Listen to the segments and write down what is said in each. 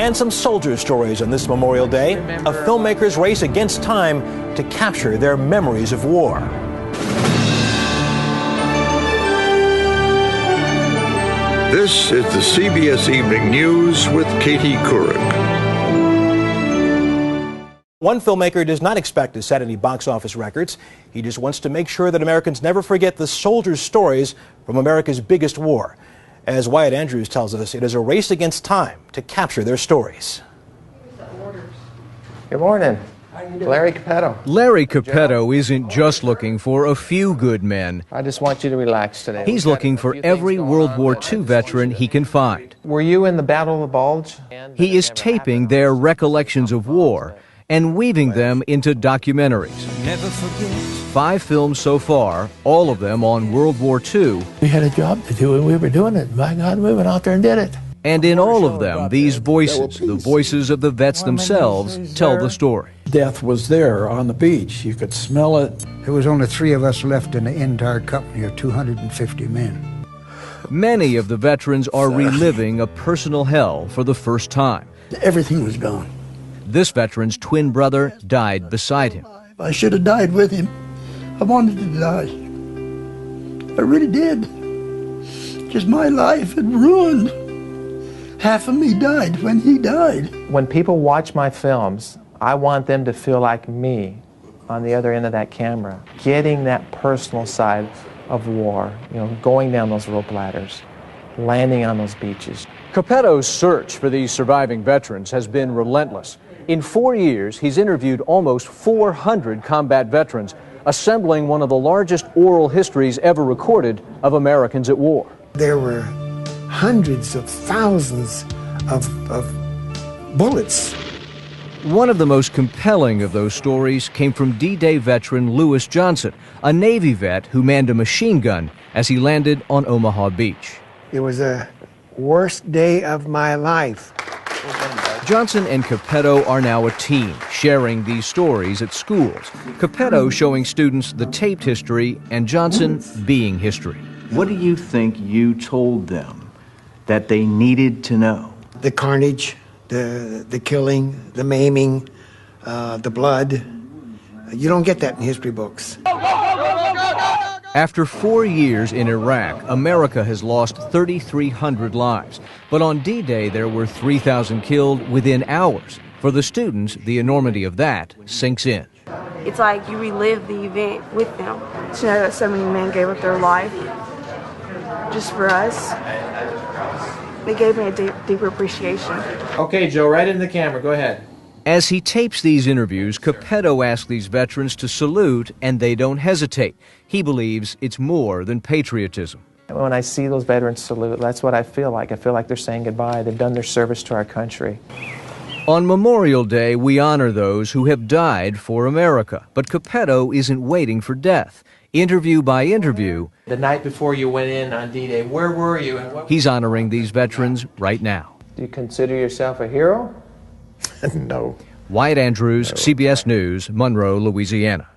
And some soldier stories on this Memorial Day, a filmmaker's race against time to capture their memories of war. This is the CBS Evening News with Katie Couric. One filmmaker does not expect to set any box office records. He just wants to make sure that Americans never forget the soldiers' stories from America's biggest war. As Wyatt Andrews tells us, it is a race against time to capture their stories. Good morning. Larry Cappetto. Larry Cappetto isn't just looking for a few good men. I just want you to relax today. He's looking for every World War II veteran he can find. Were you in the Battle of the Bulge? He is taping their recollections of war and weaving them into documentaries. 5 films so far, all of them on World War II. We had a job to do and we were doing it. My God, we went out there and did it. And in all of them, these voices, the voices of the vets themselves, tell the story. Death was there on the beach. You could smell it. There was only 3 of us left in the entire company of 250 men. Many of the veterans are reliving a personal hell for the first time. Everything was gone. This veteran's twin brother died beside him. I should have died with him. I wanted to die. I really did. Just my life had ruined. Half of me died when he died. When people watch my films, I want them to feel like me on the other end of that camera, getting that personal side of war, going down those rope ladders, landing on those beaches. Cappetto's search for these surviving veterans has been relentless. In 4 years, he's interviewed almost 400 combat veterans, assembling one of the largest oral histories ever recorded of Americans at war. There were hundreds of thousands of bullets. One of the most compelling of those stories came from D-Day veteran Lewis Johnson, a Navy vet who manned a machine gun as he landed on Omaha Beach. It was the worst day of my life. Johnson and Cappetto are now a team, sharing these stories at schools. Cappetto showing students the taped history and Johnson being history. What do you think you told them that they needed to know? The carnage, the killing, the maiming, the blood. You don't get that in history books. After 4 years in Iraq, America has lost 3,300 lives. But on D-Day, there were 3,000 killed within hours. For the students, the enormity of that sinks in. It's like you relive the event with them. To know that so many men gave up their life just for us, it gave me a deeper appreciation. Okay, Joe, right into the camera. Go ahead. As he tapes these interviews, Cappetto asks these veterans to salute, and they don't hesitate. He believes it's more than patriotism. When I see those veterans salute, that's what I feel like. I feel like they're saying goodbye. They've done their service to our country. On Memorial Day, we honor those who have died for America. But Cappetto isn't waiting for death. Interview by interview, The night before you went in on D-Day, where were you? And what... He's honoring these veterans right now. Do you consider yourself a hero? No. Wyatt Andrews, CBS News, Monroe, Louisiana.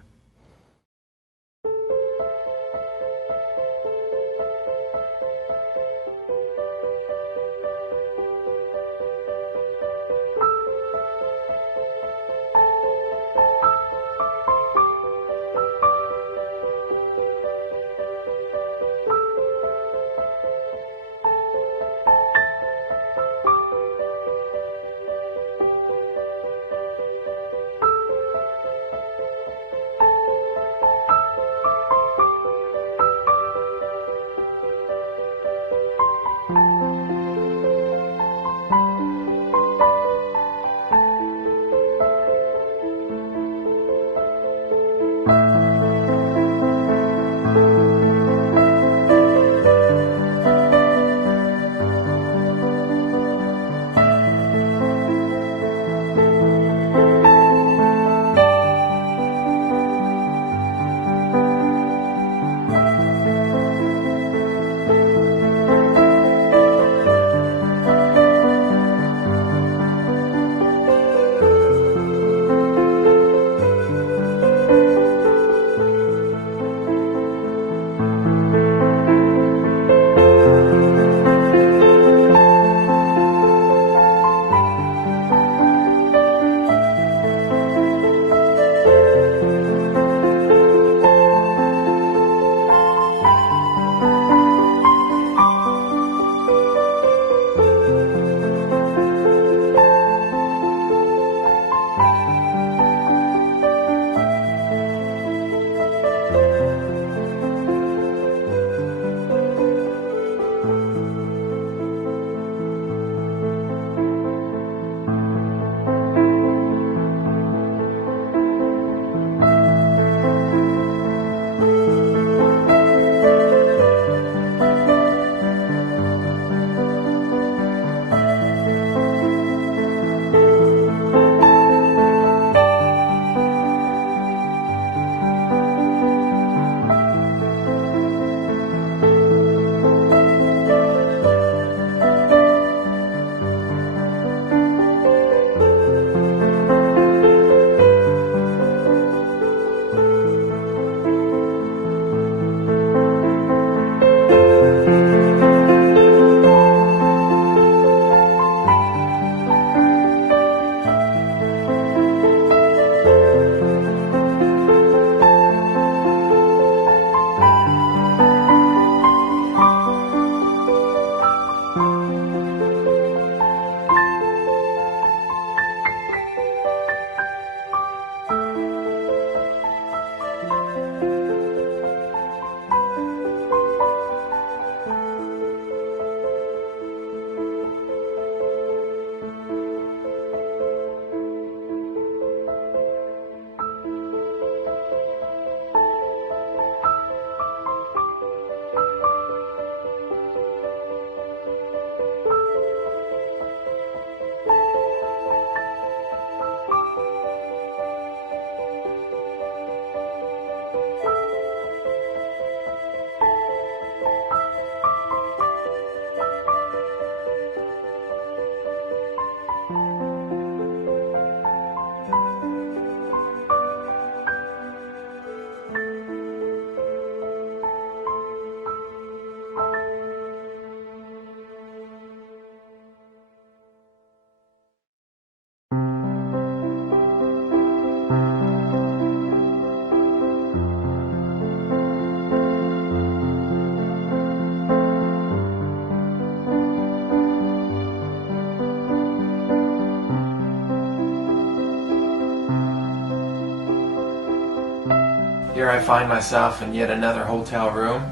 here I find myself in yet another hotel room.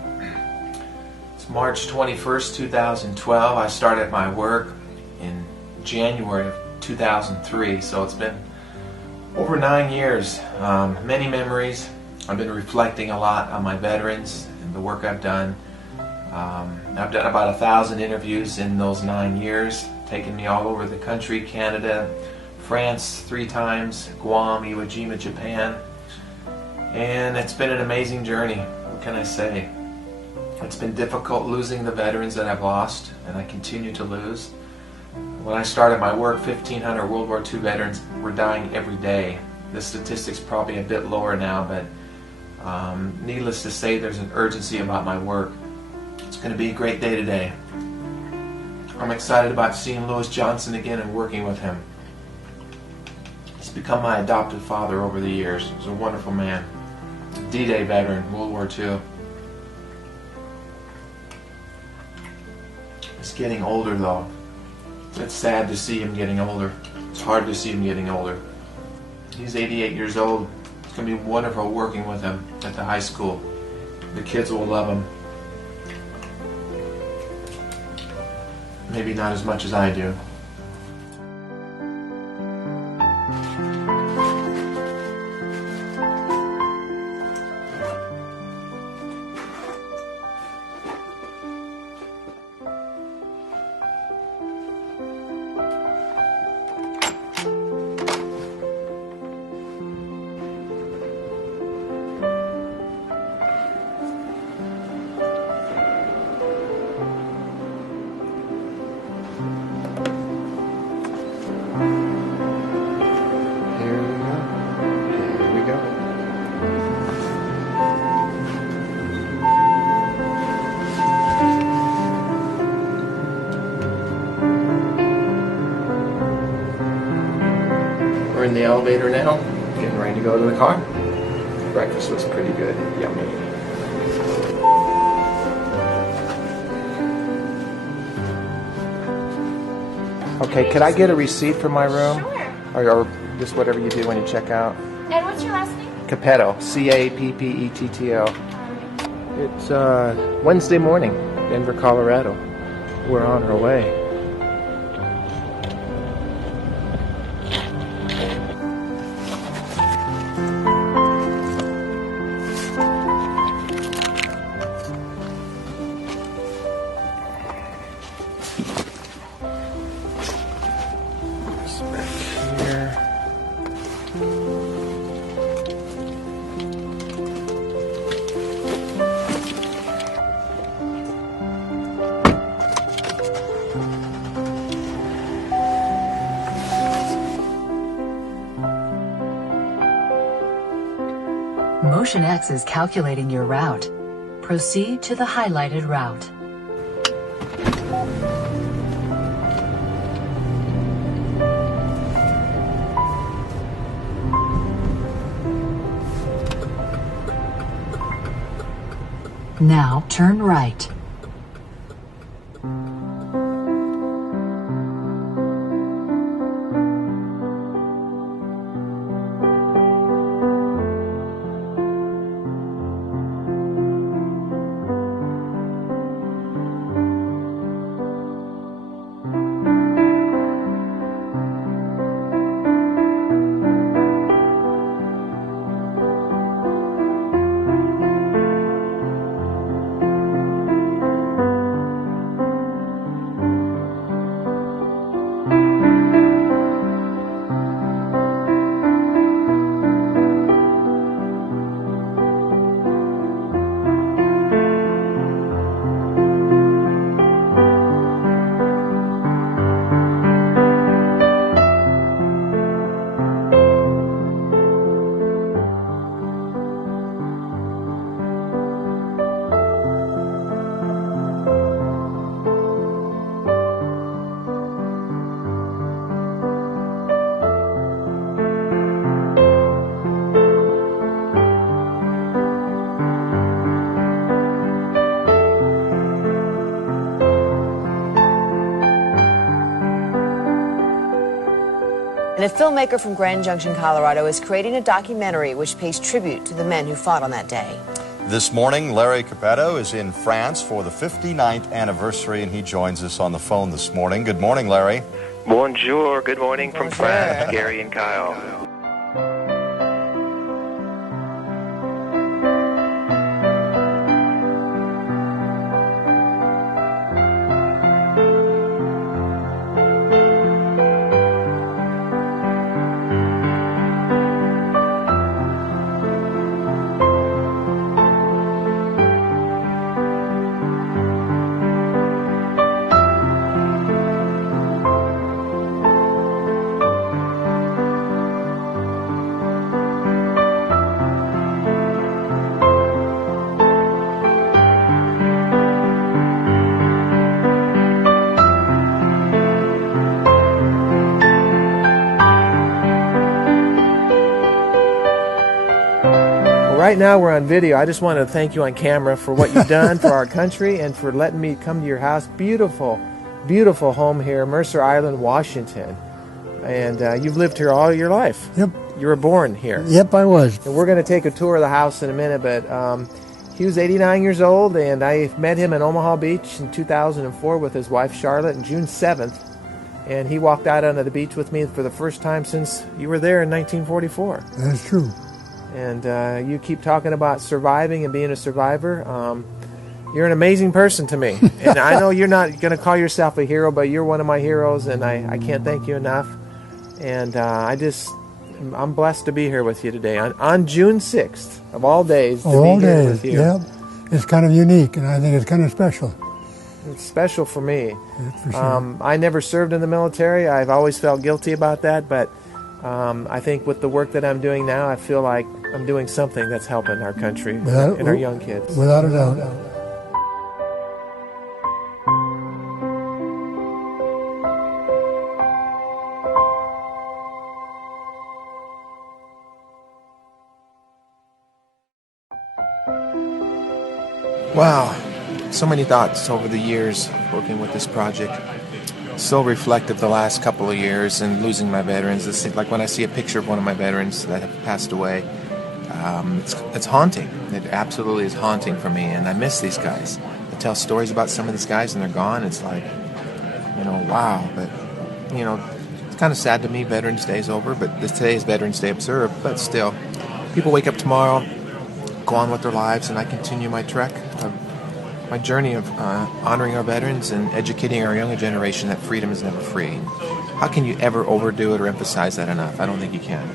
It's March 21st, 2012. I started my work in January of 2003, so it's been over 9 years. Many memories. I've been reflecting a lot on my veterans and the work I've done. I've done about 1,000 interviews in those 9 years, taken me all over the country, Canada, France 3 times, Guam, Iwo Jima, Japan. And it's been an amazing journey. What can I say? It's been difficult losing the veterans that I've lost, and I continue to lose. When I started my work, 1,500 World War II veterans were dying every day. The statistic's probably a bit lower now, but needless to say, there's an urgency about my work. It's going to be a great day today. I'm excited about seeing Louis Johnson again and working with him. He's become my adopted father over the years. He's a wonderful man. D-Day veteran, World War II. He's getting older though. It's sad to see him getting older. It's hard to see him getting older. He's 88 years old. It's going to be wonderful working with him at the high school. The kids will love him. Maybe not as much as I do. We're in the elevator now, getting ready to go to the car. Breakfast was pretty good, yummy. Okay, could I get a receipt for my room? Sure. Or just whatever you do when you check out. And what's your last name? Cappetto, C-A-P-P-E-T-T-O. It's Wednesday morning, Denver, Colorado. We're on our way. Motion X is calculating your route. Proceed to the highlighted route. Now turn right. And a filmmaker from Grand Junction, Colorado, is creating a documentary which pays tribute to the men who fought on that day. This morning, Larry Cappetto is in France for the 59th anniversary, and he joins us on the phone this morning. Good morning, Larry. Bonjour. Good morning from France, Gary and Kyle. Right now we're on video. I just want to thank you on camera for what you've done for our country and for letting me come to your house. Beautiful, beautiful home here, Mercer Island, Washington. And you've lived here all your life. Yep. You were born here. Yep, I was. And we're going to take a tour of the house in a minute, but he was 89 years old, and I met him in Omaha Beach in 2004 with his wife Charlotte on June 7th. And he walked out onto the beach with me for the first time since you were there in 1944. That's true. And you keep talking about surviving and being a survivor. You're an amazing person to me. And I know you're not going to call yourself a hero, but you're one of my heroes, and I can't thank you enough. And I'm blessed to be here with you today on June 6th, of all days, to be here with you. Yeah. It's kind of unique, and I think it's kind of special. It's special for me. For sure. I never served in the military. I've always felt guilty about that, but I think with the work that I'm doing now, I feel like I'm doing something that's helping our country and our young kids. Without a doubt. Wow, so many thoughts over the years working with this project. So reflective the last couple of years and losing my veterans. It's like when I see a picture of one of my veterans that have passed away, it's haunting. It absolutely is haunting for me, and I miss these guys. I tell stories about some of these guys and they're gone. It's like, wow. But, it's kind of sad to me Veterans Day is over, but today is Veterans Day observed. But still, people wake up tomorrow, go on with their lives, and I continue my trek, my journey of honoring our veterans and educating our younger generation that freedom is never free. How can you ever overdo it or emphasize that enough? I don't think you can.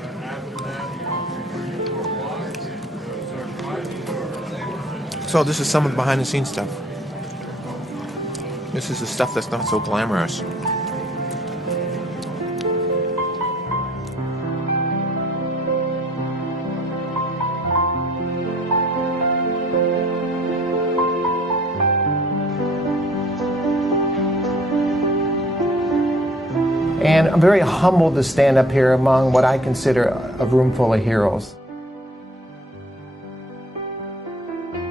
So this is some of the behind-the-scenes stuff. This is the stuff that's not so glamorous. And I'm very humbled to stand up here among what I consider a room full of heroes.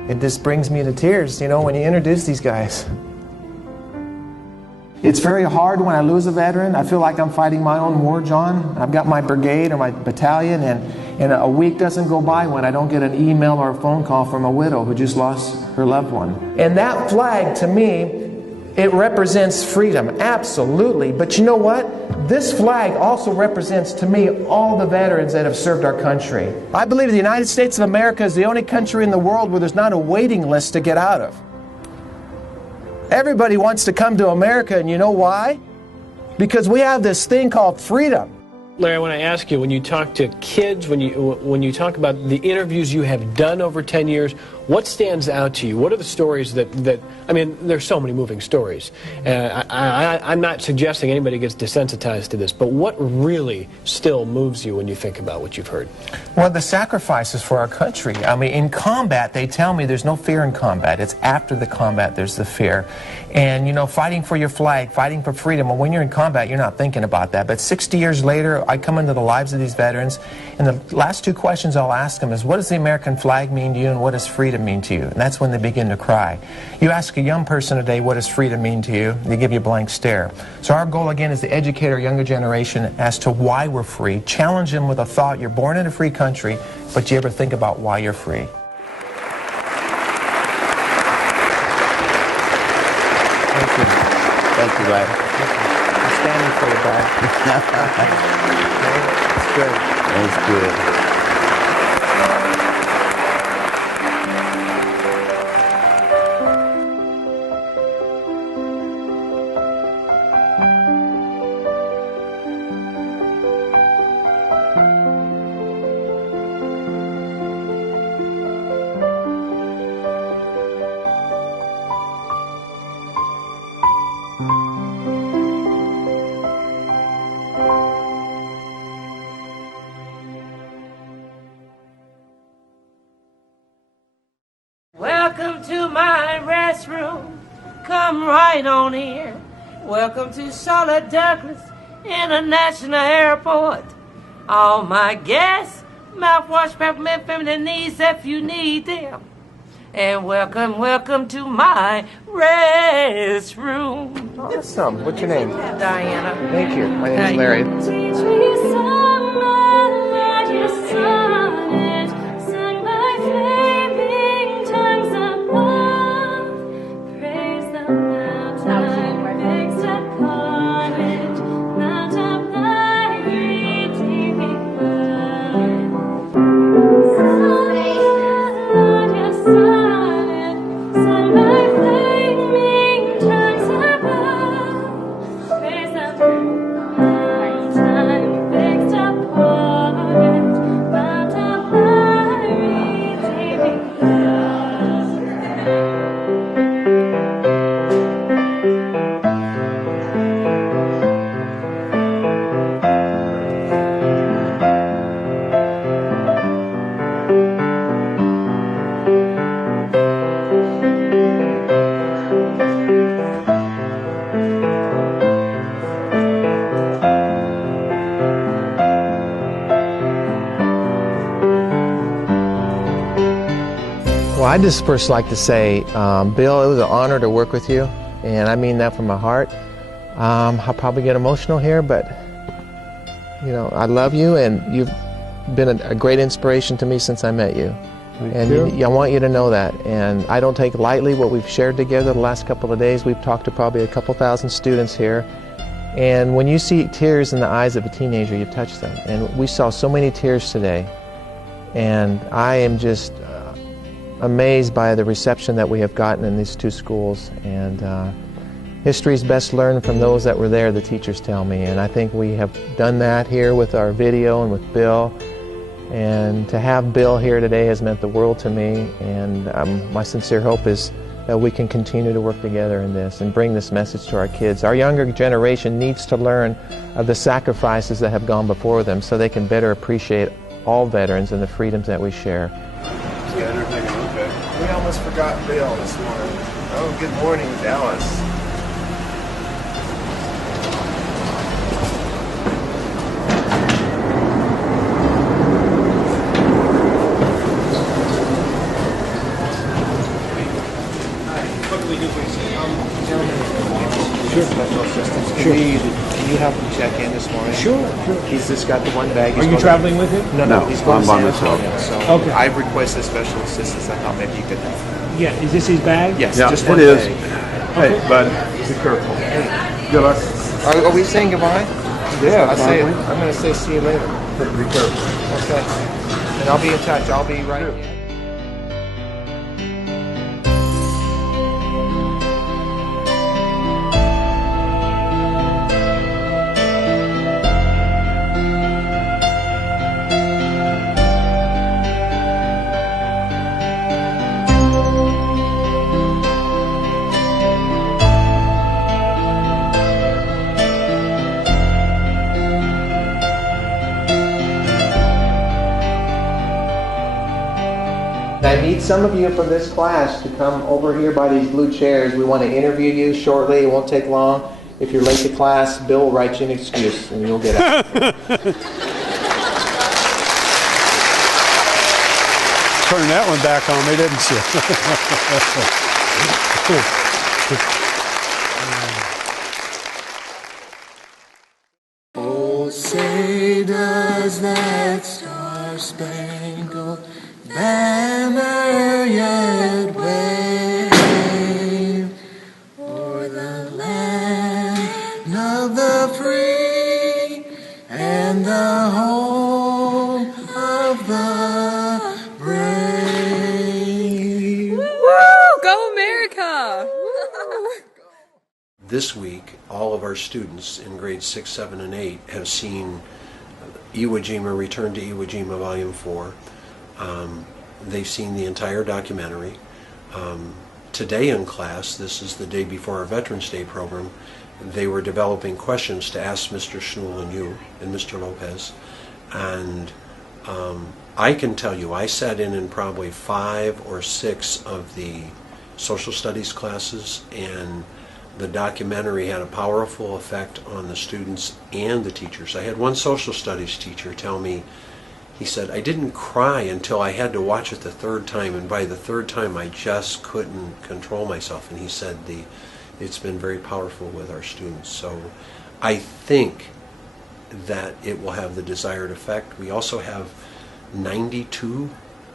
It just brings me to tears, when you introduce these guys. It's very hard when I lose a veteran. I feel like I'm fighting my own war, John. I've got my brigade or my battalion, and a week doesn't go by when I don't get an email or a phone call from a widow who just lost her loved one. And that flag, to me, it represents freedom, absolutely. But you know what? This flag also represents to me all the veterans that have served our country. I believe the United States of America is the only country in the world where there's not a waiting list to get out of. Everybody wants to come to America, and you know why? Because we have this thing called freedom. Larry, I want to ask you, when you talk to kids, when you talk about the interviews you have done over 10 years, what stands out to you? What are the stories that there's so many moving stories. I'm not suggesting anybody gets desensitized to this, but what really still moves you when you think about what you've heard? Well, the sacrifices for our country. In combat, they tell me there's no fear in combat. It's after the combat there's the fear. And, fighting for your flag, fighting for freedom, well, when you're in combat, you're not thinking about that. But 60 years later, I come into the lives of these veterans, and the last two questions I'll ask them is, what does the American flag mean to you, and what does freedom mean to you? And that's when they begin to cry. You ask a young person today, what does freedom mean to you? They give you a blank stare. So our goal, again, is to educate our younger generation as to why we're free, challenge them with a thought, you're born in a free country, but you ever think about why you're free? Thank you, Larry. I'm standing for you, Brad. That's good. That's good. Welcome to my restroom. Come right on here. Welcome to Charlotte Douglas International Airport. All my guests, mouthwash, peppermint, feminine needs if you need them. And welcome, welcome to my restroom. Awesome. What's your name? Diana. Thank you. My name is Larry. Teach me some magic sonnet, sung by flaming tongues above. Praise the mountain fixed upon it, mount of thy redeeming love. Magic sonnet, sung by flaming tongues above. Praise the mountain fixed upon it, mount of thy redeeming love. Well, I'd just first like to say, Bill, it was an honor to work with you, and I mean that from my heart. I'll probably get emotional here, but you know, I love you, and you've been a great inspiration to me since I met you. And I want you to know that, and I don't take lightly what we've shared together the last couple of days. We've talked to probably a couple thousand students here, and when you see tears in the eyes of a teenager, you've touched them. And we saw so many tears today, and I am just amazed by the reception that we have gotten in these two schools. And history is best learned from those that were there, the teachers tell me, and I think we have done that here with our video and with Bill. And to have Bill here today has meant the world to me, and my sincere hope is that we can continue to work together in this and bring this message to our kids. Our younger generation needs to learn of the sacrifices that have gone before them so they can better appreciate all veterans and the freedoms that we share. We almost forgot Bill this morning. Oh, good morning, Dallas. What can we do for you, sir? Sure. Special assistance. Can you help him check in this morning? Sure. He's just got the one bag. Are you traveling with him? No, he's going to I'm by San myself. Antonio, so Okay. I've requested special assistance. I thought maybe you could help. Yeah, is this his bag? Yes, Yeah, just it one is. bag. Hey, bud, be careful. Good luck. Are we saying goodbye? Yeah, I'm going to say see you later. Be careful. Okay. And I'll be in touch. I'll be right here. I need some of you from this class to come over here by these blue chairs. We want to interview you shortly. It won't take long. If you're late to class, Bill will write you an excuse and you'll get out. Turn that one back on me, didn't you? Oh, say does that star-spangled banner yet wave o'er the land of the free and the home of the brave. Woo! Go America! This week, all of our students in grades 6, 7, and 8 have seen Iwo Jima, Return to Iwo Jima, Volume 4. They've seen the entire documentary. Today in class, this is the day before our Veterans Day program, they were developing questions to ask Mr. Schnull and you and Mr. Lopez. And I can tell you, I sat in probably 5 or 6 of the social studies classes, and the documentary had a powerful effect on the students and the teachers. I had one social studies teacher tell me, he said, I didn't cry until I had to watch it the 3rd time, and by the 3rd time I just couldn't control myself. And he said it's been very powerful with our students. So I think that it will have the desired effect. We also have 92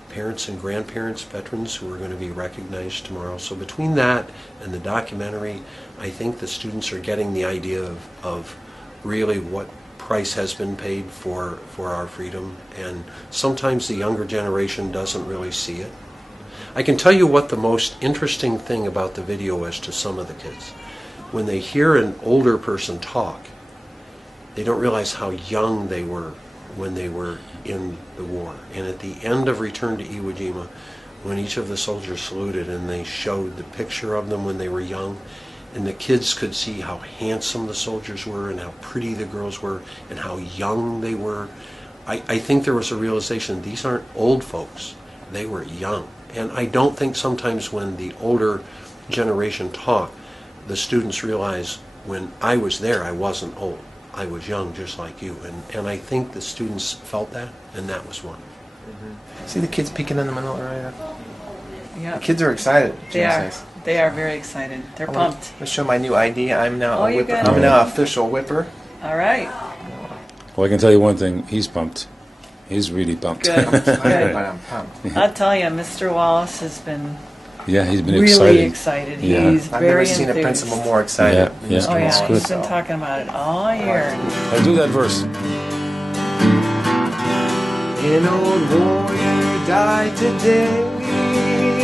parents and grandparents, veterans, who are going to be recognized tomorrow. So between that and the documentary, I think the students are getting the idea of really what price has been paid for our freedom, and sometimes the younger generation doesn't really see it. I can tell you what the most interesting thing about the video was to some of the kids. When they hear an older person talk, they don't realize how young they were when they were in the war. And at the end of Return to Iwo Jima, when each of the soldiers saluted and they showed the picture of them when they were young, and the kids could see how handsome the soldiers were and how pretty the girls were and how young they were, I think there was a realization these aren't old folks, they were young. And I don't think sometimes when the older generation talk, the students realize when I was there I wasn't old. I was young just like you, and I think the students felt that, and that was one. Mm-hmm. See the kids peeking in the middle right up? Yeah. The kids are excited. They are. They are very excited. They're pumped. Let's show my new ID. I'm now a whipper. good. I'm now official whipper. All right. Well, I can tell you one thing. He's pumped. He's really pumped. Good. Good. I'm pumped. I'll tell you, Mr. Wallace has been yeah, he's been really excited. Yeah. He's I've very never seen a principal more excited. Yeah, yeah. Oh, yeah. That's good. He's been talking about it all year. Hey, do that verse. An old warrior died today,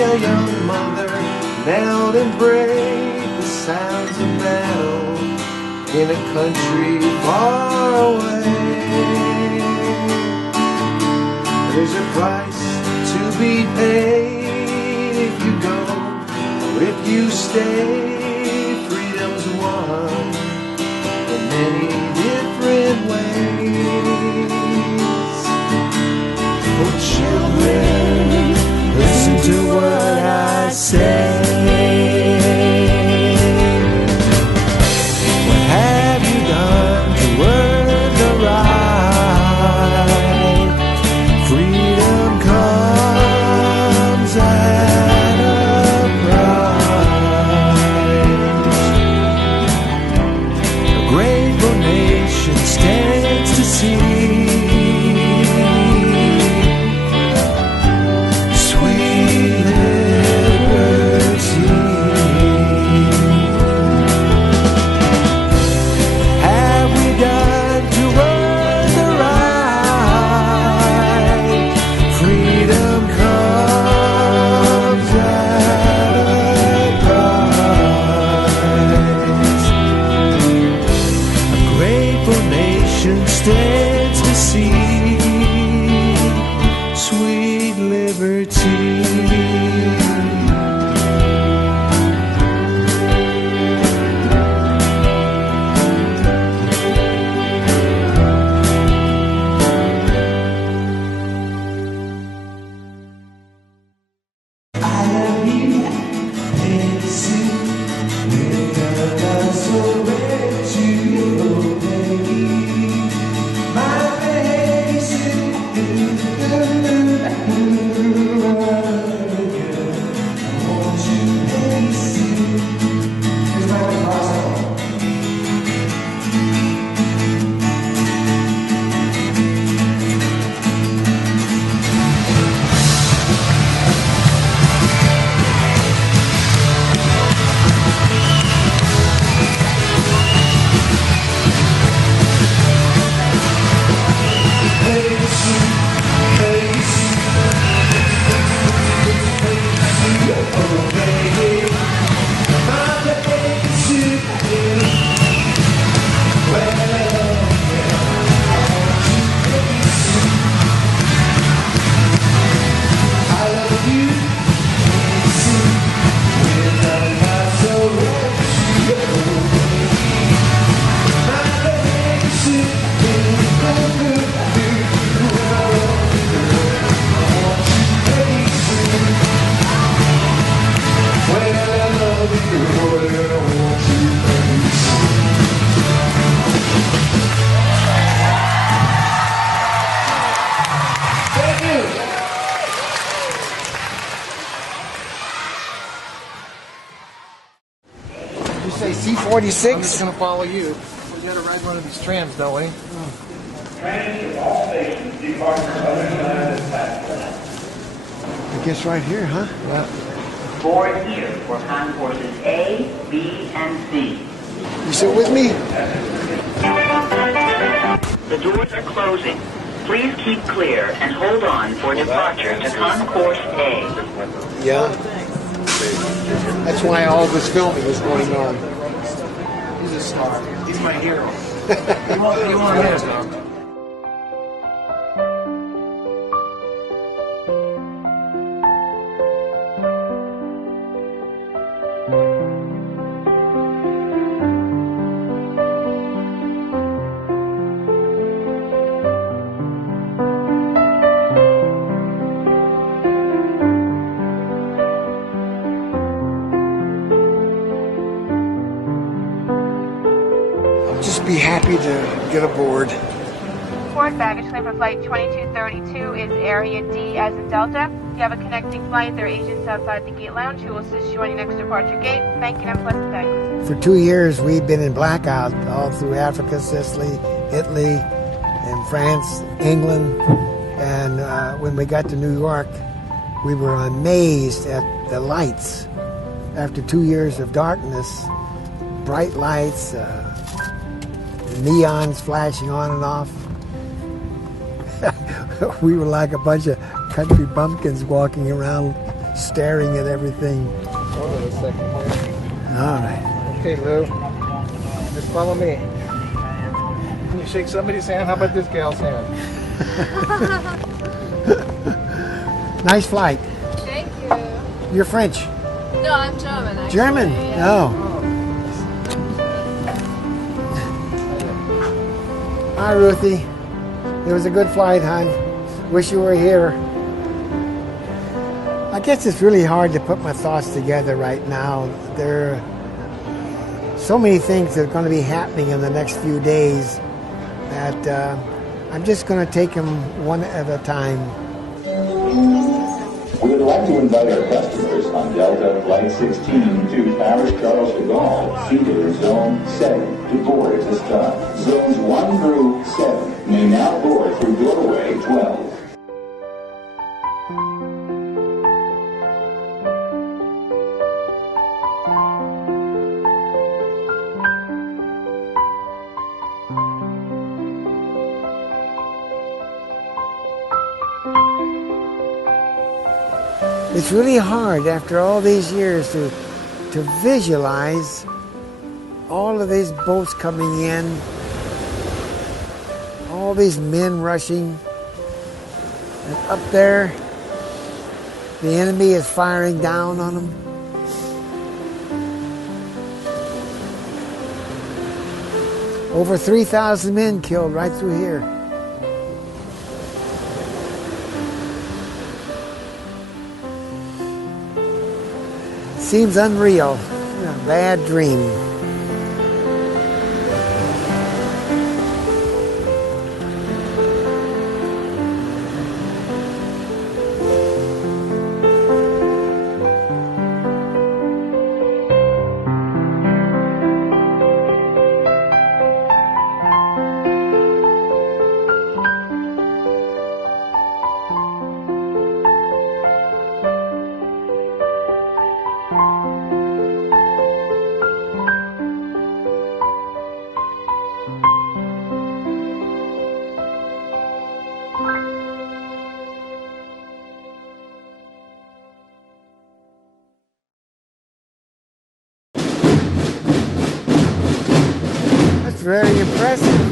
a young mother knelt and prayed, the sounds of battle in a country far away. There's a price to be paid if you go, or if you stay. Freedom's won in many different ways. Oh, children, listen to what I say. What have you done to earn the right? Freedom comes at a price. A grateful nation stands to see. Sweet liberty. You say C-46? I'm just going to follow you. We got to ride one of these trams, don't we? I guess right here, huh? Yeah. Board here for concourses A, B, and C. You still with me? The doors are closing. Please keep clear and hold on for departure to concourse A. Yeah. That's why all this filming is going on. He's a star. He's my hero. You want him. Just be happy to get aboard. Forward baggage claim for flight 2232 is area D as in Delta. You have a connecting flight. There are agents outside the gate lounge who will assist you on your next departure gate. Thank you and have a pleasant day. For 2 years, we've been in blackout all through Africa, Sicily, Italy, and France, England. And when we got to New York, we were amazed at the lights. After 2 years of darkness, bright lights, neons flashing on and off. We were like a bunch of country bumpkins walking around staring at everything. Hold on a second here. All right. Okay, Lou. Just follow me. Can you shake somebody's hand? How about this gal's hand? Nice flight. Thank you. You're French. No, I'm German. Actually. German? Yeah. Oh. Hi, Ruthie. It was a good flight, hon. Wish you were here. I guess it's really hard to put my thoughts together right now. There are so many things that are going to be happening in the next few days that I'm just going to take them one at a time. We would like to invite our customers on Delta Flight 16 to Paris Charles de Gaulle, seated in Zone 7, to board at this time. Zones 1 through 7 may now board through doorway 12. It's really hard after all these years to visualize all of these boats coming in, all these men rushing, and up there the enemy is firing down on them. Over 3,000 men killed right through here. Seems unreal, a bad dream. Very impressive.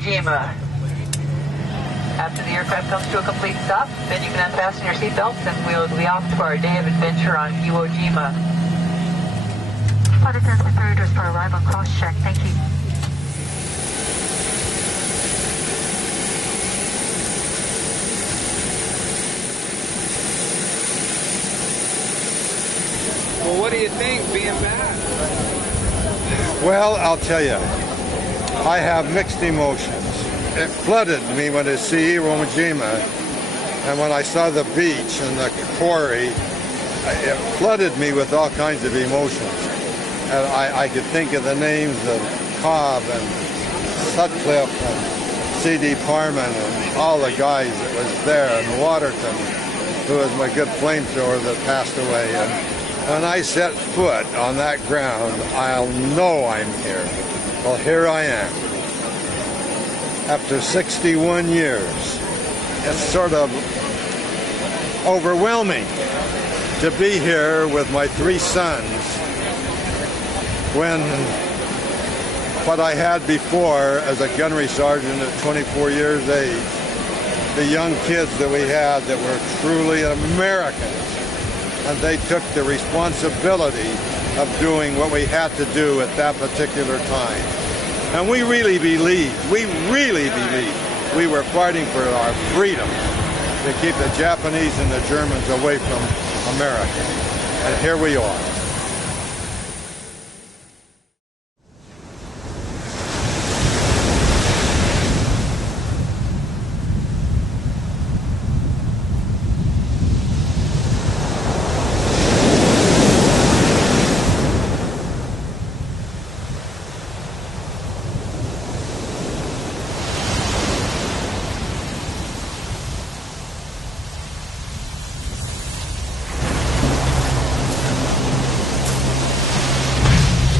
Jima. After the aircraft comes to a complete stop, then you can unfasten your seatbelts and we'll be off to our day of adventure on Iwo Jima. Flight attendants preparators for arrival cross-check. Thank you. Well, what do you think being back? Well, I'll tell you, I have mixed emotions. It flooded me when I see Iwo Jima, and when I saw the beach and the quarry, it flooded me with all kinds of emotions. And I could think of the names of Cobb and Sutcliffe and C.D. Parman and all the guys that was there, and Waterton, who was my good flamethrower that passed away. And when I set foot on that ground, I'll know I'm here. Well, here I am. After 61 years, it's sort of overwhelming to be here with my three sons when what I had before as a gunnery sergeant at 24 years age, the young kids that we had that were truly Americans, and they took the responsibility of doing what we had to do at that particular time. And we really believed we were fighting for our freedom to keep the Japanese and the Germans away from America. And here we are.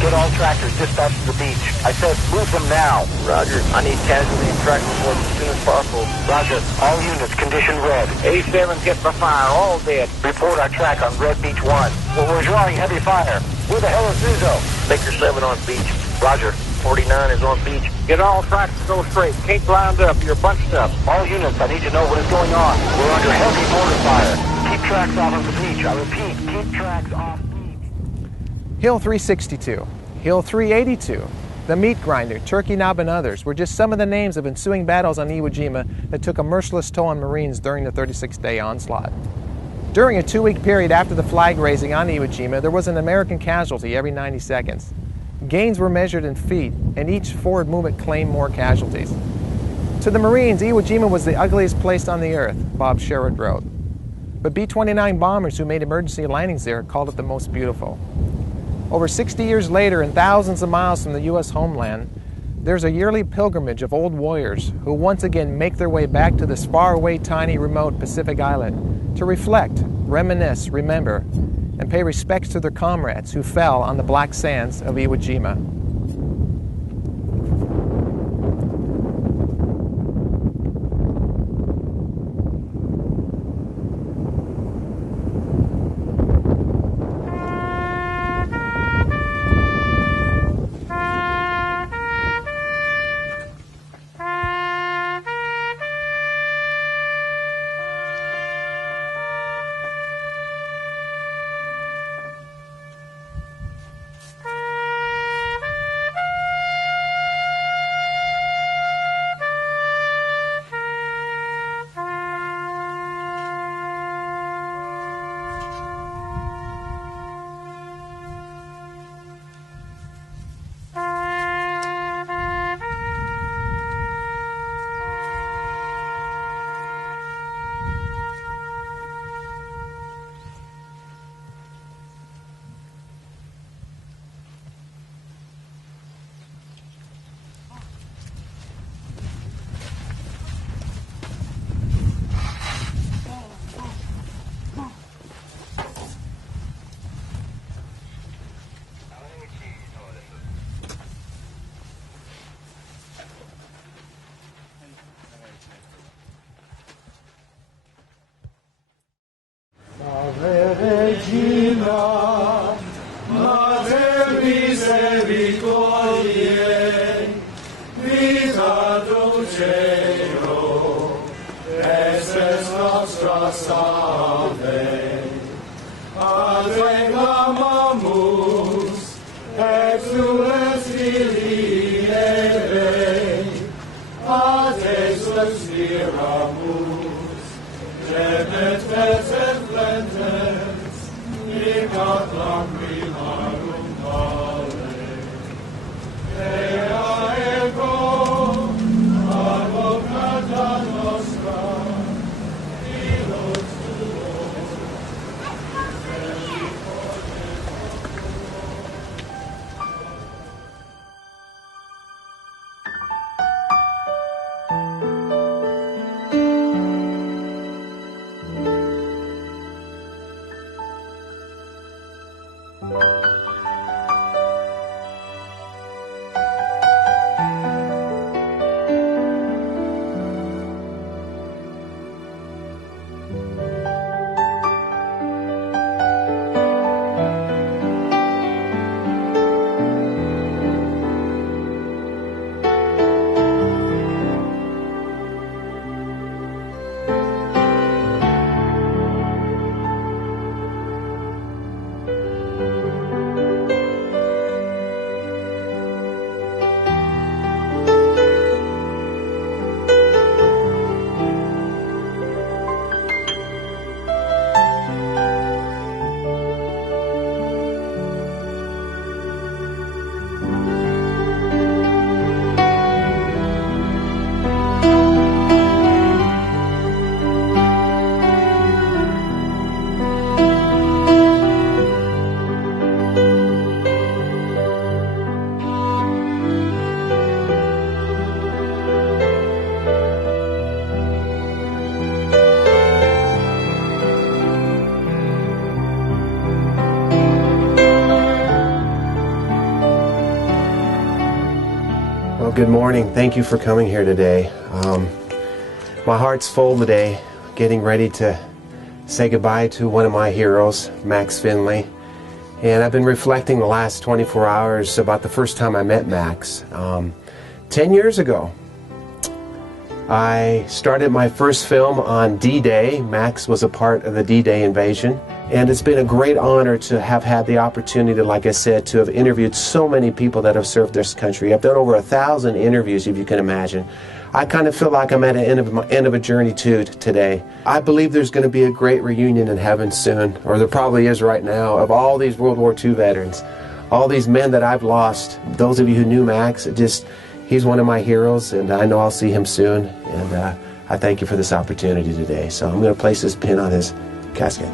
Get all tractors dispatched to the beach. I said move them now. Roger. I need casualty and track reports as soon as possible. Roger. All units condition red. A7 hit by fire. All dead. Report our track on Red Beach 1. Well, we're drawing heavy fire. Where the hell is Suzo? Baker 7 on beach. Roger. 49 is on beach. Get all tracks to go straight. Cape lined up. You're bunched up. All units, I need to know what is going on. We're under heavy mortar fire. Keep tracks off of the beach. I repeat, keep tracks off. Hill 362, Hill 382, the Meat Grinder, Turkey Knob, and others were just some of the names of ensuing battles on Iwo Jima that took a merciless toll on Marines during the 36-day onslaught. During a 2-week period after the flag raising on Iwo Jima, there was an American casualty every 90 seconds. Gains were measured in feet, and each forward movement claimed more casualties. To the Marines, Iwo Jima was the ugliest place on the earth, Bob Sherwood wrote. But B-29 bombers who made emergency landings there called it the most beautiful. Over 60 years later, and thousands of miles from the U.S. homeland, there's a yearly pilgrimage of old warriors who once again make their way back to this faraway, tiny, remote Pacific island to reflect, reminisce, remember, and pay respects to their comrades who fell on the black sands of Iwo Jima. Dulces nostra salve, Padre clamamus, exules filii Eve, Pate suspiramus, Demet pes et flentes, Nicat lacrimarum vale, Ea ego, advocata nostra, Illos tuos, Well, good morning. Thank you for coming here today. My heart's full today, getting ready to say goodbye to one of my heroes, Max Finley. And I've been reflecting the last 24 hours about the first time I met Max. 10 years ago, I started my first film on D-Day. Max was a part of the D-Day invasion. And it's been a great honor to have had the opportunity, like I said, to have interviewed so many people that have served this country. I've done over 1,000 interviews, if you can imagine. I kind of feel like I'm at the end of a journey too today. I believe there's going to be a great reunion in heaven soon, or there probably is right now, of all these World War II veterans, all these men that I've lost. Those of you who knew Max, he's one of my heroes, and I know I'll see him soon. And I thank you for this opportunity today. So I'm going to place this pin on his casket.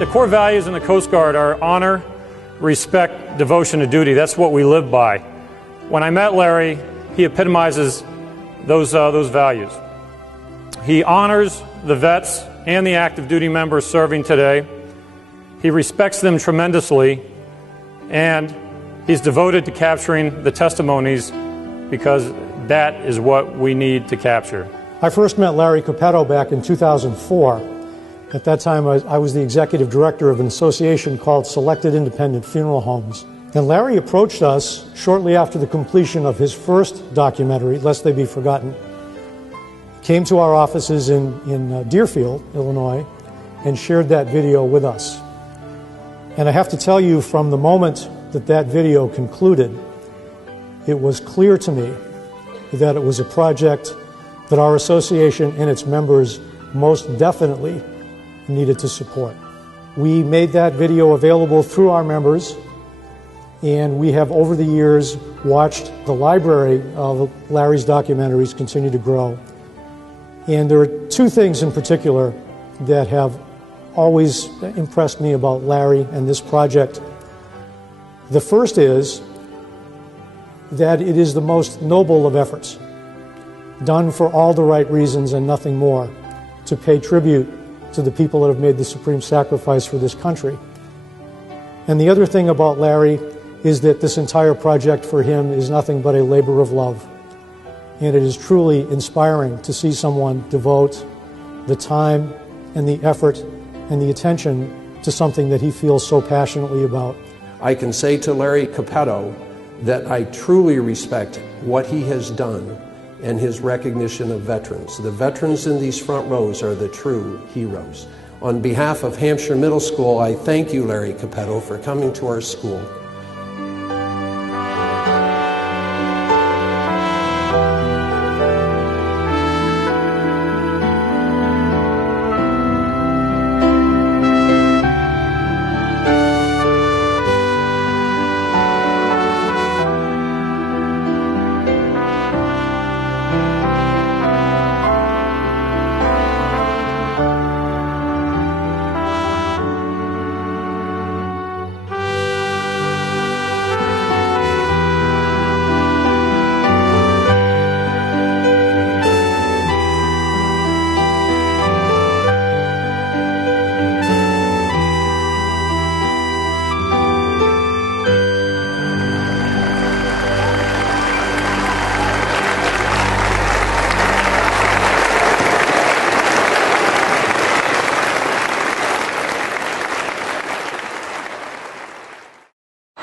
The core values in the Coast Guard are honor, respect, devotion to duty. That's what we live by. When I met Larry, he epitomizes those values. He honors the vets and the active duty members serving today. He respects them tremendously, and he's devoted to capturing the testimonies because that is what we need to capture. I first met Larry Cappetto back in 2004. At that time, I was the executive director of an association called Selected Independent Funeral Homes. And Larry approached us shortly after the completion of his first documentary, Lest They Be Forgotten. Came to our offices in Deerfield, Illinois, and shared that video with us. And I have to tell you, from the moment that that video concluded, it was clear to me that it was a project that our association and its members most definitely needed to support. We made that video available through our members, and we have over the years watched the library of Larry's documentaries continue to grow. And there are two things in particular that have always impressed me about Larry and this project. The first is that it is the most noble of efforts, done for all the right reasons and nothing more, to pay tribute to the people that have made the supreme sacrifice for this country. And the other thing about Larry is that this entire project for him is nothing but a labor of love. And it is truly inspiring to see someone devote the time and the effort and the attention to something that he feels so passionately about. I can say to Larry Cappetto that I truly respect what he has done and his recognition of veterans. The veterans in these front rows are the true heroes. On behalf of Hampshire Middle School, I thank you, Larry Cappetto, for coming to our school.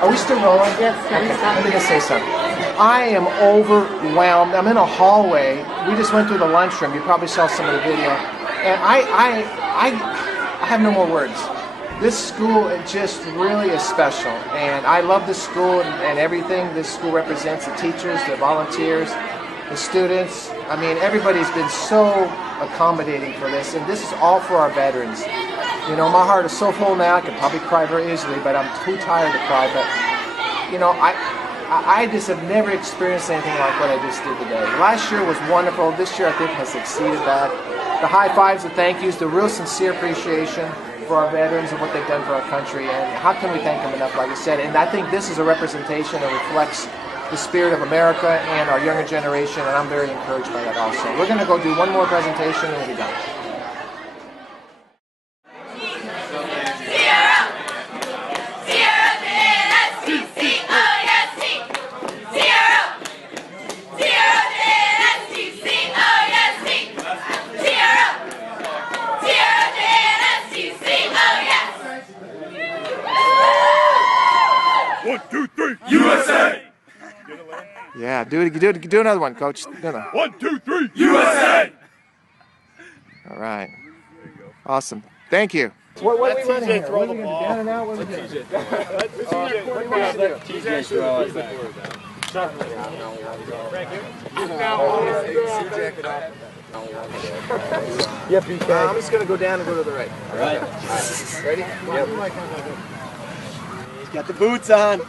Are we still rolling? Yes, can we stop? Let me just say something. I am overwhelmed. I'm in a hallway. We just went through the lunchroom. You probably saw some of the video. And I have no more words. This school, it just really is special. And I love this school and everything this school represents, the teachers, the volunteers, the students. I mean, everybody's been so accommodating for this. And this is all for our veterans. You know, my heart is so full now, I could probably cry very easily, but I'm too tired to cry. But, you know, I just have never experienced anything like what I just did today. Last year was wonderful. This year, I think, has exceeded that. The high fives, the thank yous, the real sincere appreciation for our veterans and what they've done for our country. And how can we thank them enough, like I said? And I think this is a representation that reflects the spirit of America and our younger generation, and I'm very encouraged by that also. We're going to go do one more presentation and we'll be done. USA! Yeah, do another one, Coach. Do another. 1, 2, 3, USA! All right. Awesome. Thank you. What are we running here? What are we going to do? Down and out? What are we doing? TJ throw it back. Yeah, PK. I'm just going to go down and go to the right. All right. Ready? Yep. He's got the boots on.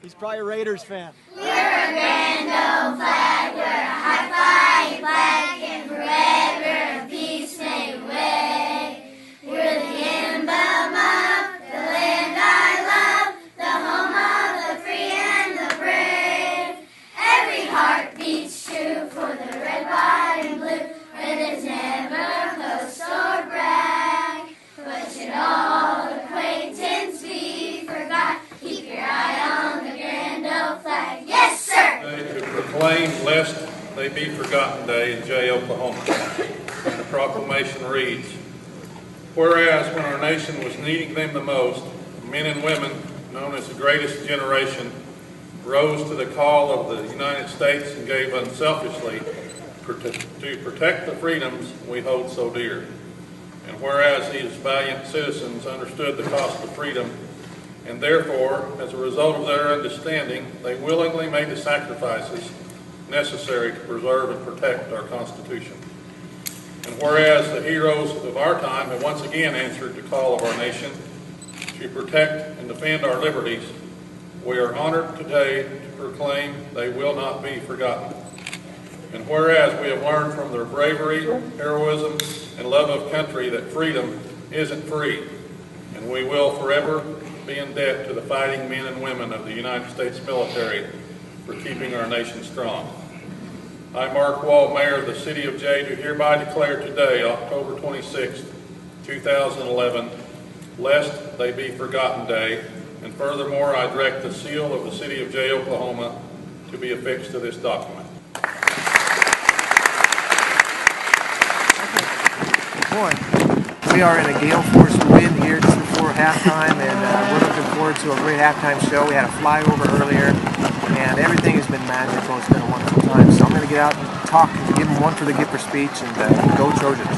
He's probably a Raiders fan. We're a grand old flag, we're a high-flying flag, and forever peace may wave. We're the emblem of the land I love, the home of the free and the brave. Every heart beats true for the red, white, and blue, where there's never boast or brag. But should all acquaintance be forgot, keep your eye on the grand old flag. Yes, sir! To proclaim lest they be forgotten day in Jay, Oklahoma. And the proclamation reads, whereas when our nation was needing them the most, men and women, known as the greatest generation, rose to the call of the United States and gave unselfishly to protect the freedoms we hold so dear. And whereas these valiant citizens understood the cost of freedom, and therefore, as a result of their understanding, they willingly made the sacrifices necessary to preserve and protect our Constitution. And whereas the heroes of our time have once again answered the call of our nation to protect and defend our liberties, we are honored today to proclaim they will not be forgotten. And whereas we have learned from their bravery, heroism, and love of country that freedom isn't free, and we will forever be in debt to the fighting men and women of the United States military for keeping our nation strong. I, Mark Wall, Mayor of the City of Jay, do hereby declare today, October 26, 2011, lest they be forgotten day, and furthermore, I direct the seal of the City of Jay, Oklahoma to be affixed to this document. Boy, we are in a gale force wind here just before halftime, and we're looking forward to a great halftime show. We had a flyover earlier, and everything has been magical. It's been a wonderful time. So I'm going to get out and talk and give them one for the Gipper speech, and go Trojans.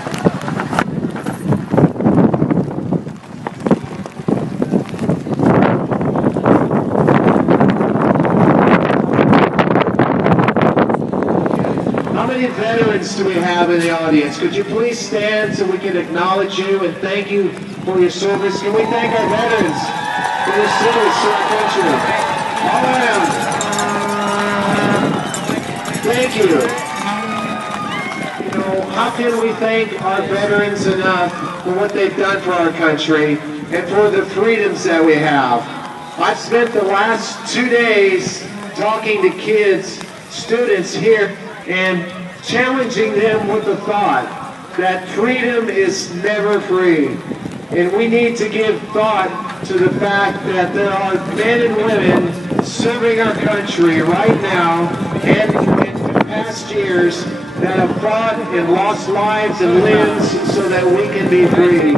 How many veterans do we have in the audience? Could you please stand so we can acknowledge you and thank you for your service? Can we thank our veterans for their service to our country? All around. Thank you. You know, how can we thank our veterans enough for what they've done for our country and for the freedoms that we have? I've spent the last 2 days talking to kids, students here, and challenging them with the thought that freedom is never free. And we need to give thought to the fact that there are men and women serving our country right now and in past years that have fought and lost lives and limbs so that we can be free.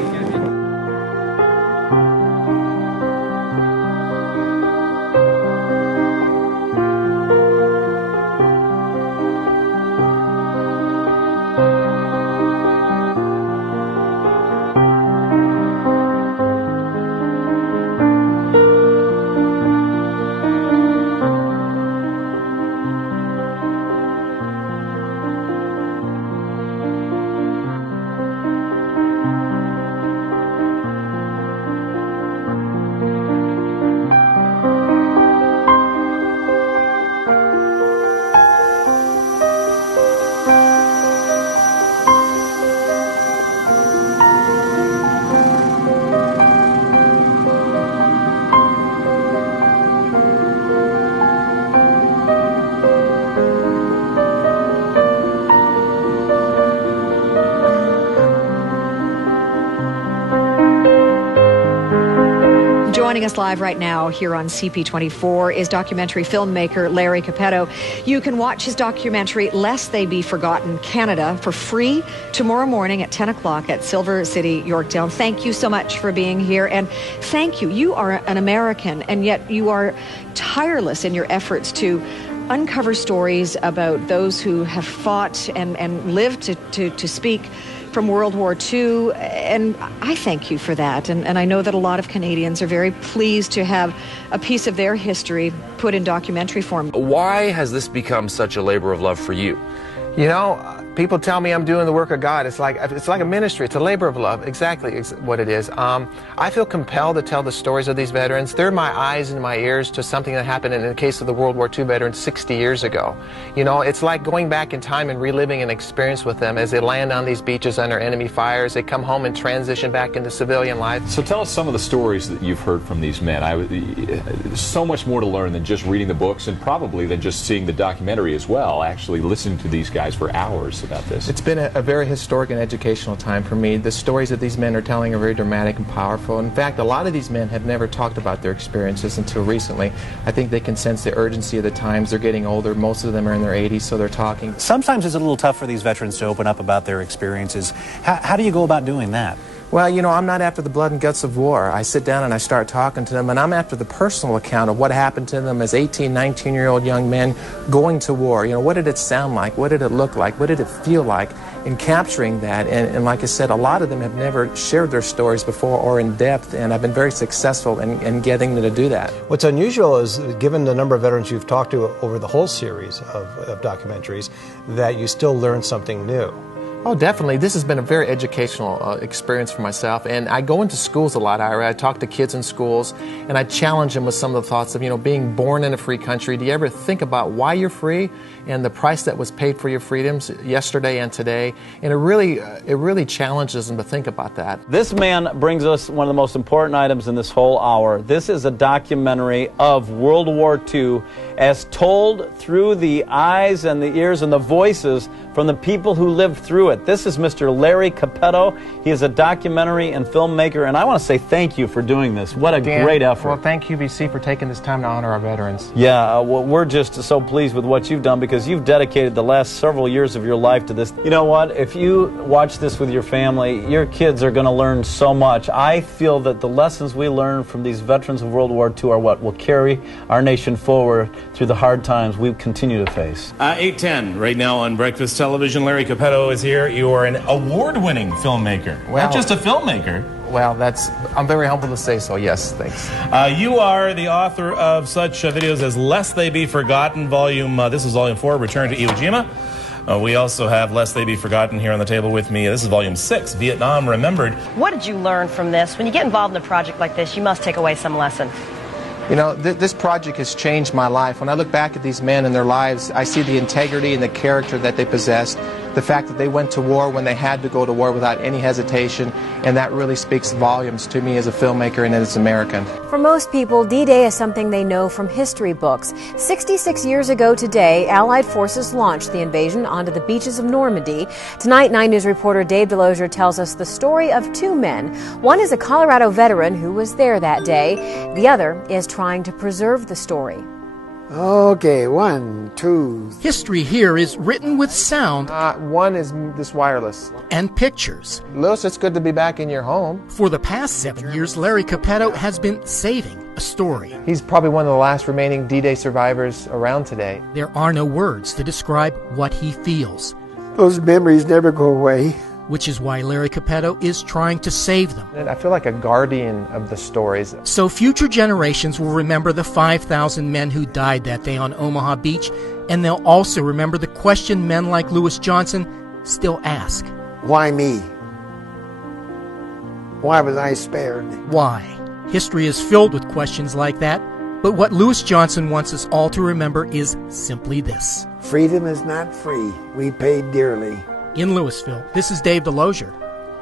Joining us live right now here on CP24 is documentary filmmaker Larry Cappetto. You can watch his documentary, Lest They Be Forgotten, Canada, for free tomorrow morning at 10 o'clock at Silver City, Yorktown. Thank you so much for being here, and thank you. You are an American, and yet you are tireless in your efforts to uncover stories about those who have fought and lived to speak from World War II, and I thank you for that. And I know that a lot of Canadians are very pleased to have a piece of their history put in documentary form. Why has this become such a labor of love for you? You know, people tell me I'm doing the work of God. It's like a ministry. It's a labor of love. Exactly what it is. I feel compelled to tell the stories of these veterans. They're my eyes and my ears to something that happened in the case of the World War II veterans 60 years ago. You know, it's like going back in time and reliving an experience with them as they land on these beaches under enemy fire, as they come home and transition back into civilian life. So tell us some of the stories that you've heard from these men. So much more to learn than just reading the books, and probably than just seeing the documentary as well, actually listening to these guys for hours about this. It's been a very historic and educational time for me. The stories that these men are telling are very dramatic and powerful. In fact, a lot of these men have never talked about their experiences until recently. I think they can sense the urgency of the times. They're getting older. Most of them are in their 80s, so they're talking. Sometimes it's a little tough for these veterans to open up about their experiences. How do you go about doing that? Well, you know, I'm not after the blood and guts of war. I sit down and I start talking to them, and I'm after the personal account of what happened to them as 18, 19-year-old young men going to war. You know, what did it sound like? What did it look like? What did it feel like? In capturing that, and like I said, a lot of them have never shared their stories before or in depth, and I've been very successful in getting them to do that. What's unusual is, given the number of veterans you've talked to over the whole series of documentaries, that you still learn something new. Oh, definitely. This has been a very educational experience for myself, and I go into schools a lot, Ira. I talk to kids in schools, and I challenge them with some of the thoughts of, you know, being born in a free country. Do you ever think about why you're free and the price that was paid for your freedoms yesterday and today? And it really challenges them to think about that. This man brings us one of the most important items in this whole hour. This is a documentary of World War II as told through the eyes and the ears and the voices from the people who lived through it. it. This is Mr. Larry Cappetto. He is a documentary and filmmaker, and I want to say thank you for doing this. What a great effort. Well, thank QVC for taking this time to honor our veterans. Yeah, well, we're just so pleased with what you've done because you've dedicated the last several years of your life to this. You know what? If you watch this with your family, your kids are going to learn so much. I feel that the lessons we learn from these veterans of World War II are what will carry our nation forward through the hard times we continue to face. 8:10 right now on Breakfast Television. Larry Cappetto is here. You are an award-winning filmmaker, Well, not just a filmmaker. Well, I'm very humble to say so. Yes, thanks. You are the author of such videos as Lest They Be Forgotten, this is Volume 4, Return to Iwo Jima. We also have Lest They Be Forgotten here on the table with me. This is Volume 6, Vietnam Remembered. What did you learn from this? When you get involved in a project like this, you must take away some lesson. You know, this project has changed my life. When I look back at these men and their lives, I see the integrity and the character that they possessed, the fact that they went to war when they had to go to war without any hesitation, and that really speaks volumes to me as a filmmaker and as an American. For most people, D-Day is something they know from history books. 66 years ago today, Allied forces launched the invasion onto the beaches of Normandy. Tonight, 9 News reporter Dave Delosier tells us the story of two men. One is a Colorado veteran who was there that day. The other is trying to preserve the story. Okay, 1, 2. History here is written with sound. One is this wireless. And pictures. Lewis, it's good to be back in your home. For the past 7 years, Larry Cappetto has been saving a story. He's probably one of the last remaining D-Day survivors around today. There are no words to describe what he feels. Those memories never go away. Which is why Larry Cappetto is trying to save them. I feel like a guardian of the stories. So future generations will remember the 5,000 men who died that day on Omaha Beach, and they'll also remember the question men like Lewis Johnson still ask. Why me? Why was I spared? Why? History is filled with questions like that, but what Lewis Johnson wants us all to remember is simply this. Freedom is not free. We paid dearly. In Louisville, this is Dave Delosier,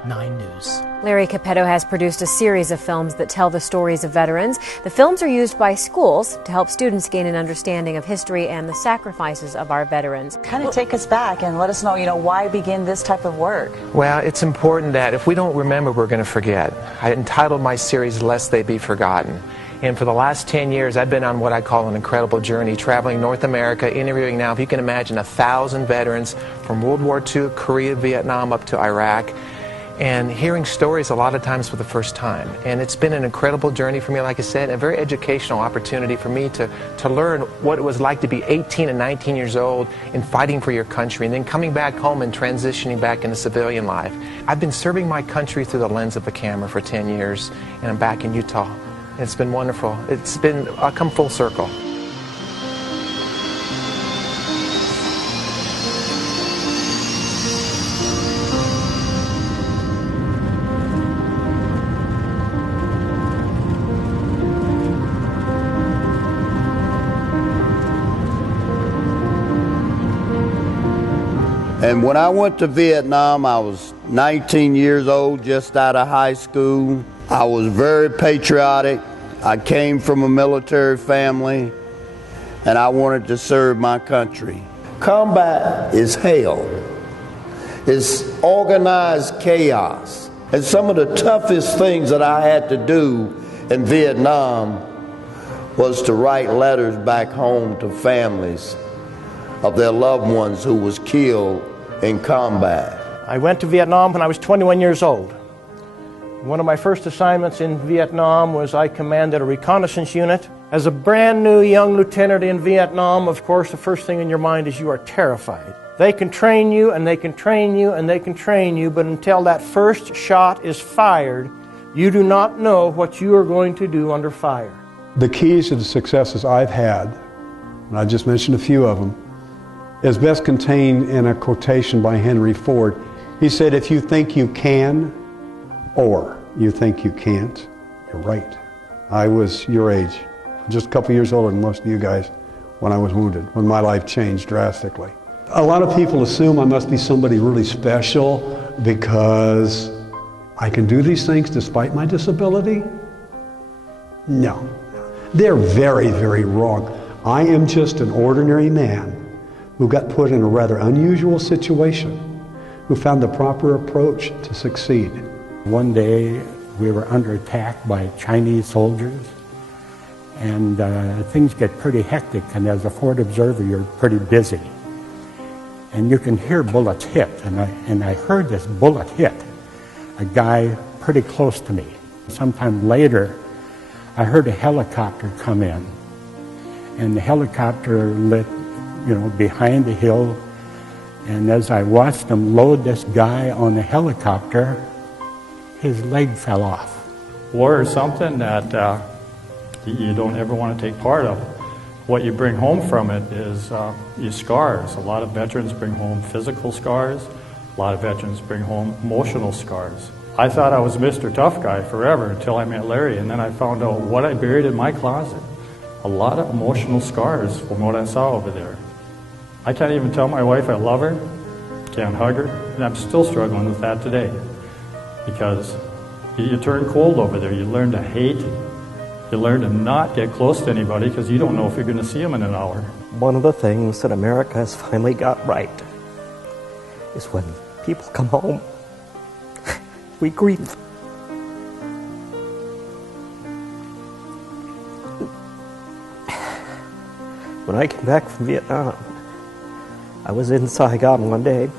9 News. Larry Cappetto has produced a series of films that tell the stories of veterans. The films are used by schools to help students gain an understanding of history and the sacrifices of our veterans. Kind of take us back and let us know, why begin this type of work? Well, it's important that if we don't remember, we're going to forget. I entitled my series, Lest They Be Forgotten. And for the last 10 years, I've been on what I call an incredible journey, traveling North America, interviewing now, if you can imagine, 1,000 veterans from World War II, Korea, Vietnam, up to Iraq, and hearing stories a lot of times for the first time. And it's been an incredible journey for me, like I said, a very educational opportunity for me to learn what it was like to be 18 and 19 years old and fighting for your country, and then coming back home and transitioning back into civilian life. I've been serving my country through the lens of a camera for 10 years, and I'm back in Utah. It's been wonderful. I've come full circle. And when I went to Vietnam, I was 19 years old, just out of high school. I was very patriotic. I came from a military family, and I wanted to serve my country. Combat is hell. It's organized chaos. And some of the toughest things that I had to do in Vietnam was to write letters back home to families of their loved ones who was killed in combat. I went to Vietnam when I was 21 years old. One of my first assignments in Vietnam was I commanded a reconnaissance unit. As a brand new young lieutenant in Vietnam, of course, the first thing in your mind is you are terrified. They can train you, and they can train you, and they can train you, but until that first shot is fired, you do not know what you are going to do under fire. The keys to the successes I've had, and I just mentioned a few of them, is best contained in a quotation by Henry Ford. He said, if you think you can, or you think you can't, you're right. I was your age, just a couple years older than most of you guys when I was wounded, when my life changed drastically. A lot of people assume I must be somebody really special because I can do these things despite my disability. No, they're very, very wrong. I am just an ordinary man who got put in a rather unusual situation who found the proper approach to succeed. One day we were under attack by Chinese soldiers, and things get pretty hectic, and as a forward observer you're pretty busy. And you can hear bullets hit, and I heard this bullet hit a guy pretty close to me. Sometime later I heard a helicopter come in, and the helicopter lit, behind the hill, and as I watched them load this guy on the helicopter, his leg fell off. War is something that you don't ever want to take part of. What you bring home from it is your scars. A lot of veterans bring home physical scars. A lot of veterans bring home emotional scars. I thought I was Mr. Tough Guy forever until I met Larry, and then I found out what I buried in my closet. A lot of emotional scars from what I saw over there. I can't even tell my wife I love her, can't hug her, and I'm still struggling with that today. Because you turn cold over there. You learn to hate. You learn to not get close to anybody because you don't know if you're going to see them in an hour. One of the things that America has finally got right is when people come home, we grieve. When I came back from Vietnam, I was in Saigon one day.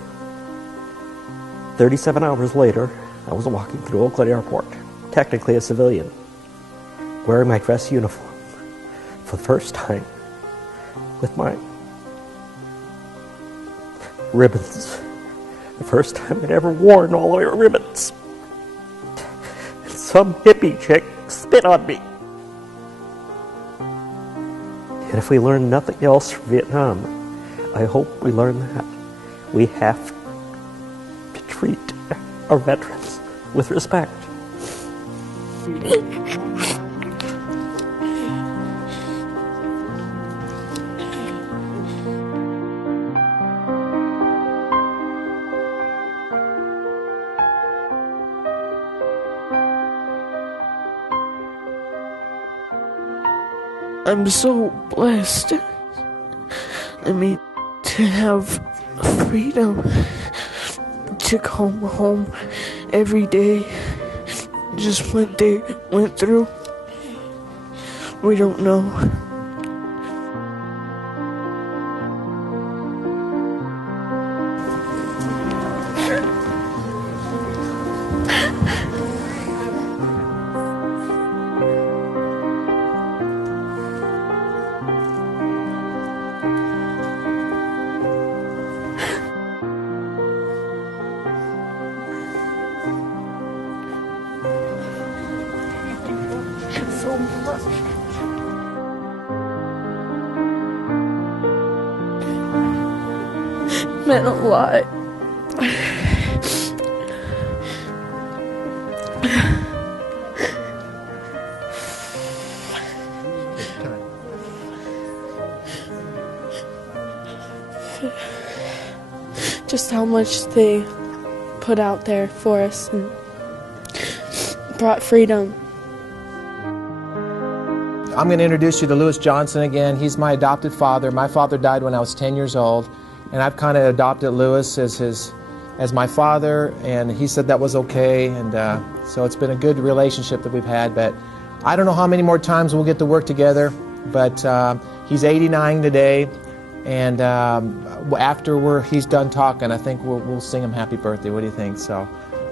37 hours later, I was walking through Oakland Airport, technically a civilian, wearing my dress uniform for the first time with my ribbons. The first time I'd ever worn all of my ribbons. And some hippie chick spit on me. And if we learn nothing else from Vietnam, I hope we learn that we have to treat our veterans with respect. I'm so blessed. I mean, to have freedom to come home every day. Just what they went through, we don't know. So much. Meant a lot. Just how much they put out there for us and brought freedom. I'm going to introduce you to Lewis Johnson again. He's my adopted father. My father died when I was 10 years old, and I've kind of adopted Lewis as my father, and he said that was okay, and so it's been a good relationship that we've had. But I don't know how many more times we'll get to work together, but he's 89 today, and after he's done talking, I think we'll sing him happy birthday. What do you think? So,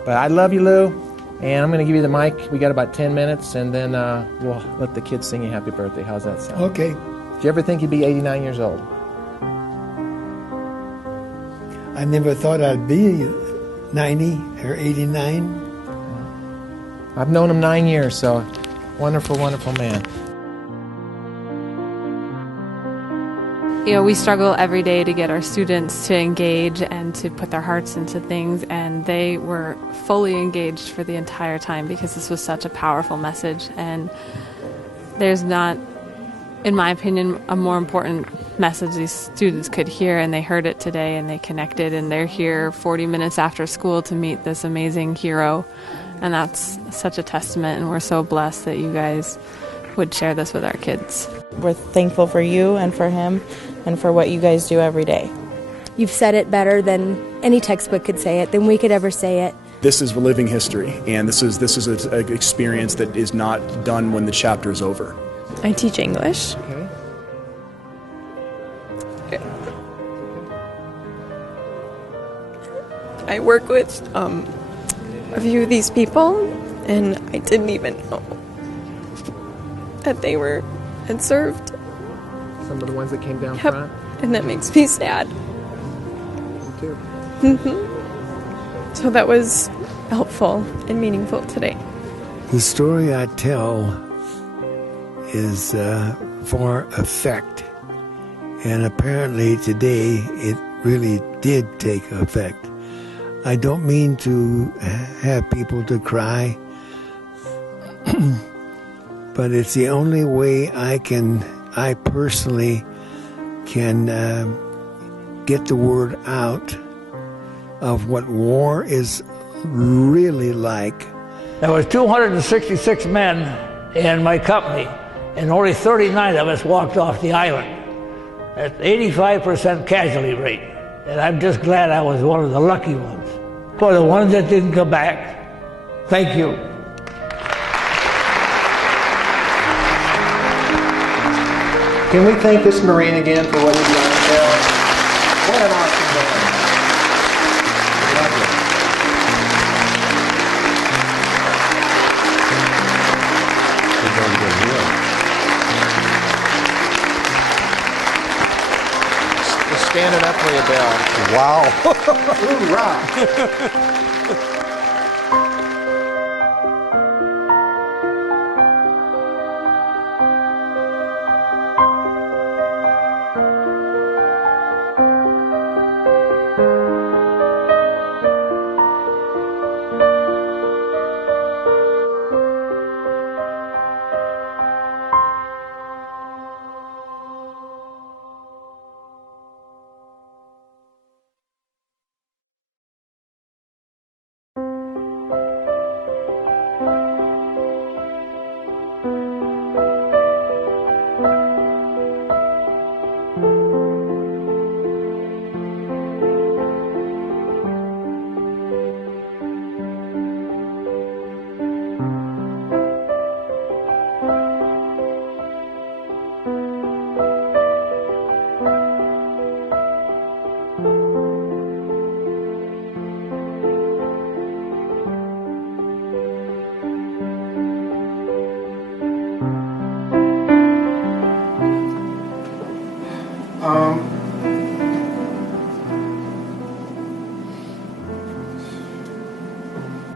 but I love you, Lou. And I'm going to give you the mic. We got about 10 minutes, and then we'll let the kids sing you happy birthday. How's that sound? Okay. Did you ever think you'd be 89 years old? I never thought I'd be 90 or 89. I've known him 9 years, so wonderful, wonderful man. You know, we struggle every day to get our students to engage and to put their hearts into things, and they were fully engaged for the entire time because this was such a powerful message. And there's not, in my opinion, a more important message these students could hear, and they heard it today and they connected, and they're here 40 minutes after school to meet this amazing hero. And that's such a testament, and we're so blessed that you guys would share this with our kids. We're thankful for you and for him and for what you guys do every day. You've said it better than any textbook could say it, than we could ever say it. This is living history, and this is an experience that is not done when the chapter is over. I teach English. I work with a few of these people, and I didn't even know that they had served. Some of the ones that came down Yep. front? And that makes me sad. Me too. So that was helpful and meaningful today. The story I tell is for effect. And apparently today it really did take effect. I don't mean to have people to cry, but it's the only way I personally can get the word out of what war is really like. There was 266 men in my company, and only 39 of us walked off the island. That's 85% casualty rate, and I'm just glad I was one of the lucky ones. For the ones that didn't come back, thank you. Can we thank this Marine again for what he's done, Phil? What an awesome man. Love it. Just standing up for you, Bill. Wow. Hoorah.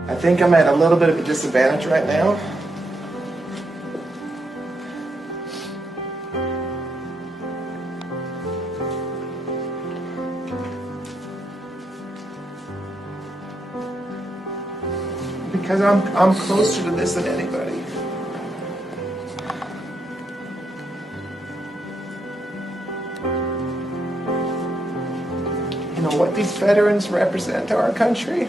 I think I'm at a little bit of a disadvantage right now. Because I'm closer to this than anybody. You know what these veterans represent to our country?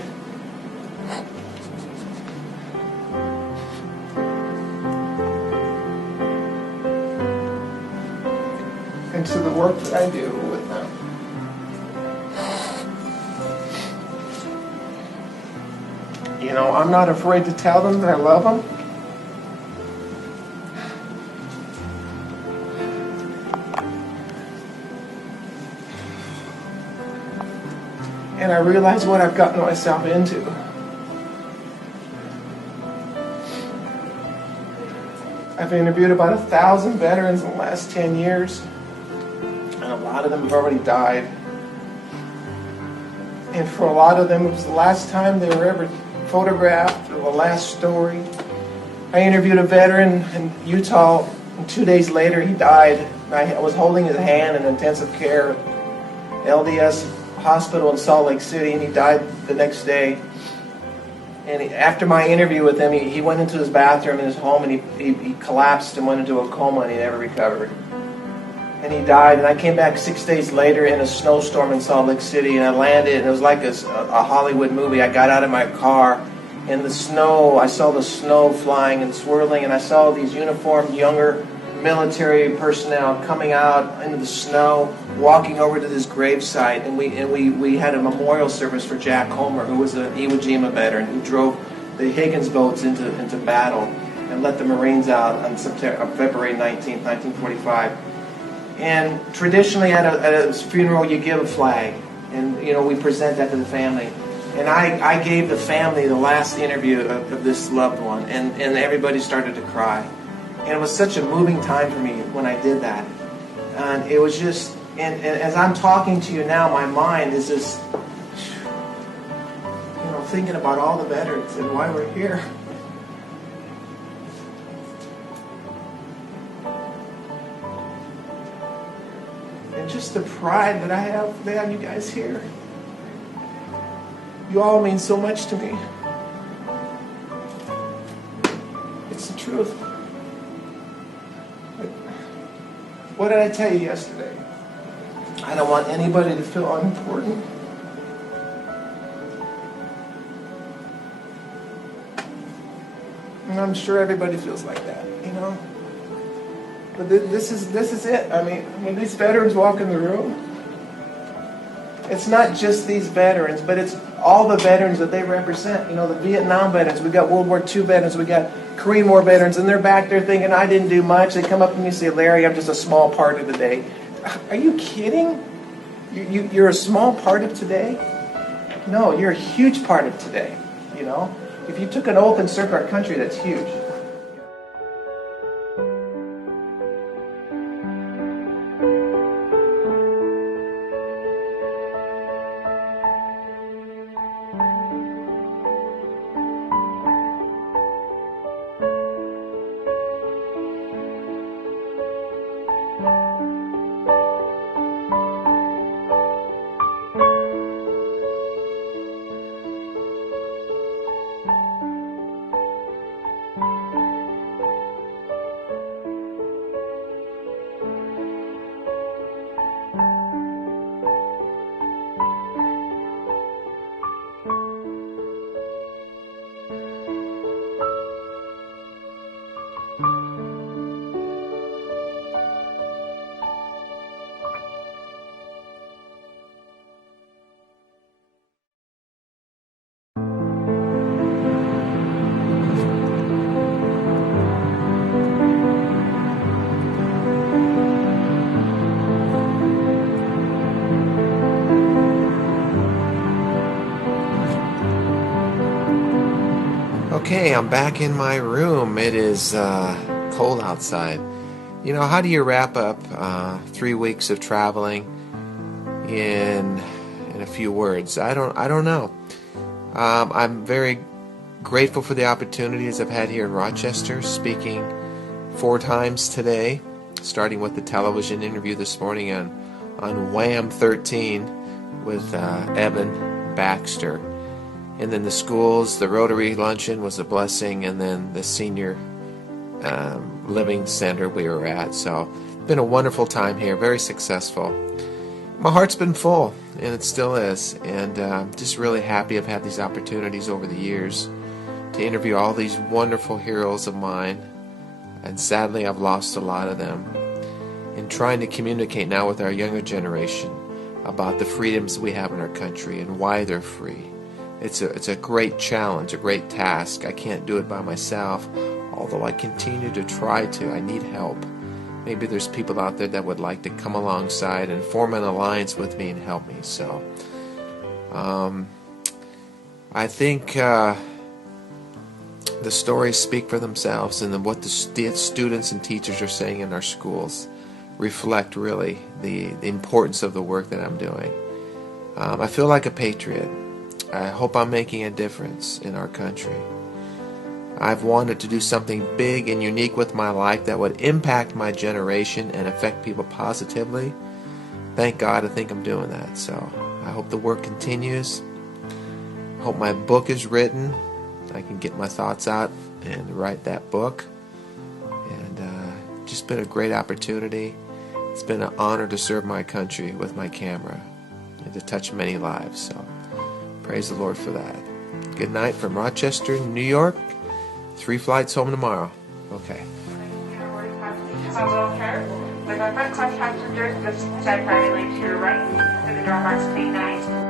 And to the work that I do with them. You know, I'm not afraid to tell them that I love them. And I realize what I've gotten myself into. I've interviewed about 1,000 veterans in the last 10 years. And a lot of them have already died. And for a lot of them, it was the last time they were ever photographed, or the last story. I interviewed a veteran in Utah, and 2 days later he died. I was holding his hand in intensive care at LDS Hospital in Salt Lake City, and he died the next day. And after my interview with him, he went into his bathroom in his home, and he collapsed and went into a coma, and he never recovered. And he died, and I came back 6 days later in a snowstorm in Salt Lake City, and I landed, and it was like a Hollywood movie. I got out of my car, and the snow, I saw the snow flying and swirling, and I saw these uniformed younger military personnel coming out into the snow, walking over to this gravesite, and we had a memorial service for Jack Homer, who was an Iwo Jima veteran who drove the Higgins boats into battle and let the Marines out on February 19th, 1945. And traditionally at a funeral you give a flag, and we present that to the family. And I gave the family the last interview of this loved one, and everybody started to cry. And it was such a moving time for me when I did that. And it was just, and as I'm talking to you now, my mind is just, thinking about all the veterans and why we're here. And just the pride that I have to have you guys here. You all mean so much to me. It's the truth. What did I tell you yesterday? I don't want anybody to feel unimportant. And I'm sure everybody feels like that, But this is it. I mean, when these veterans walk in the room, it's not just these veterans, but it's all the veterans that they represent. The Vietnam veterans, we got World War II veterans, we got Korean War veterans, and they're back there thinking, I didn't do much. They come up to me and say, Larry, I'm just a small part of today. Are you kidding? You're a small part of today? No, you're a huge part of today, If you took an oath and served our country, that's huge. Okay, I'm back in my room. It is cold outside. How do you wrap up 3 weeks of traveling in a few words? I don't know. I'm very grateful for the opportunities I've had here in Rochester, speaking 4 times today, starting with the television interview this morning on Wham 13 with Evan Baxter. And then the schools, the Rotary Luncheon was a blessing, and then the senior living center we were at. So, been a wonderful time here, very successful. My heart's been full, and it still is. And just really happy I've had these opportunities over the years to interview all these wonderful heroes of mine. And sadly, I've lost a lot of them. And trying to communicate now with our younger generation about the freedoms we have in our country and why they're free. It's a great challenge, a great task. I can't do it by myself, although I continue to try to. I need help. Maybe there's people out there that would like to come alongside and form an alliance with me and help me. So, I think the stories speak for themselves, and what the students and teachers are saying in our schools reflect really the importance of the work that I'm doing. I feel like a patriot. I hope I'm making a difference in our country. I've wanted to do something big and unique with my life that would impact my generation and affect people positively. Thank God, I think I'm doing that. So I hope the work continues. I hope my book is written. I can get my thoughts out and write that book. And just been a great opportunity. It's been an honor to serve my country with my camera and to touch many lives. So praise the Lord for that. Good night from Rochester, New York. 3 flights home tomorrow. Okay. on wheelchair with our front class passengers just side privately to your right through the door marks K9.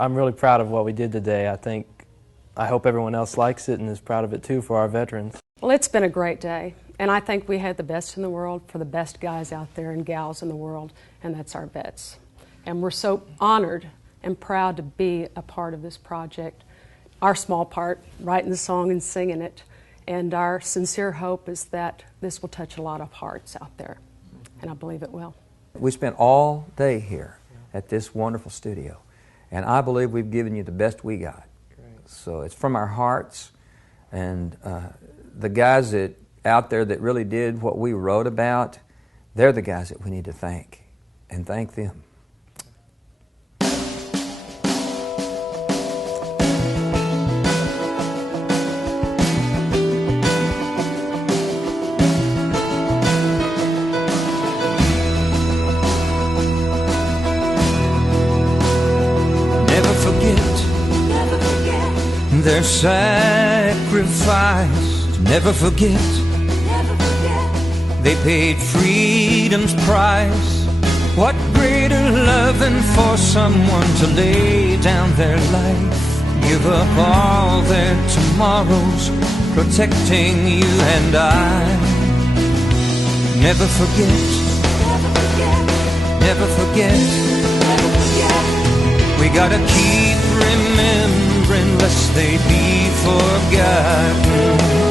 I'm really proud of what we did today. I hope everyone else likes it and is proud of it too for our veterans. Well, it's been a great day, and I think we had the best in the world for the best guys out there and gals in the world, and that's our vets. And we're so honored and proud to be a part of this project, our small part, writing the song and singing it. And our sincere hope is that this will touch a lot of hearts out there, and I believe it will. We spent all day here at this wonderful studio, and I believe we've given you the best we got. So it's from our hearts, and the guys out there that really did what we wrote about, they're the guys that we need to thank, and thank them. Their sacrifice, never forget. They paid freedom's price. What greater love than for someone to lay down their life, give up all their tomorrows, protecting you and I. Never forget, never forget. We gotta keep remembering lest they be forgotten.